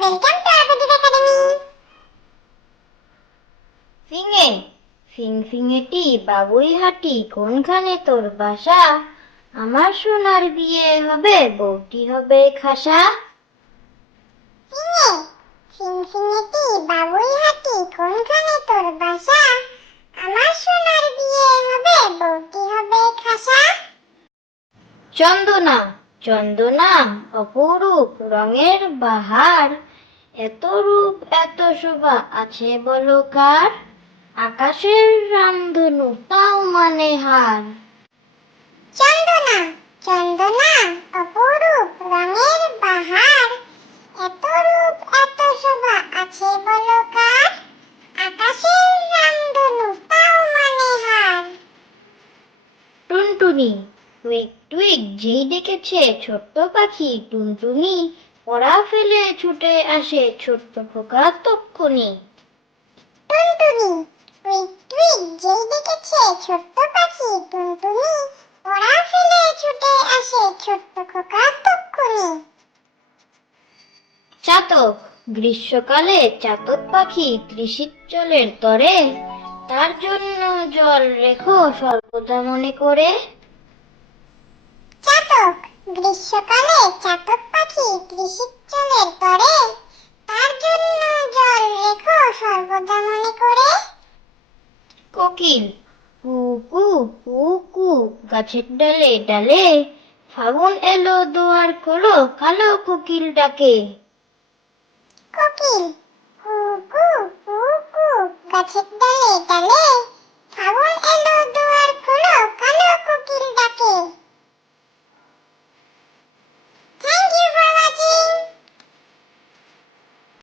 Welcome to Abedul Academy. ফিঙে ফিং ফিঙেটি বাবুই হাটি কোনখানে তোর বাসা? আমার সোনার বিয়ে হবে বউটি হবে খাসা। বাবুই হাটি কোনখানে তোর বাসা? আমার সোনার বিয়ে হবে বউটি হবে খাসা। চন্দনা চন্দনা অপরূপ রঙের বাহার। এত রূপ এত শোভা আছে বলো কার? আকাশের রামধনু তাও মানে হার। চন্দনা চন্দনা অপরূপ রঙের বাহার। এত রূপ এত শোভা আছে বলো কার? আকাশের রামধনু তাও মানে হার। টুনটুনি টুইক টুইক যেই ডেকেছে ছোট্ট পাখি টুনটুনি। পড়া ফেলে ছুটে আসে ছোট্ট পোকা তক্ষুনি। টুনটুনি টুইক টুইক যেই দেখেছে ছোট্ট পাখি টুনটুনি। ওরা ফেলে ছুটে আসে ছোট্ট খোকা তক্ষুনি। চাতক গ্রীষ্মকালে চাতক পাখি ত্রিশিৎচলের তরে। তার জন্য জল রেখো সর্বদা মনে করে। চাতক গ্রীষ্মকালে চাতক পাখি তরে। তার জন্য জল রেখো সর্বদা মনে করে। কোকিল কু কু কু কু গাছের ডালে ডালে ফাগুন এলো দুয়ার খোলো কালো কোকিল ডাকে। কোকিল কু কু কু কু গাছের ডালে ডালে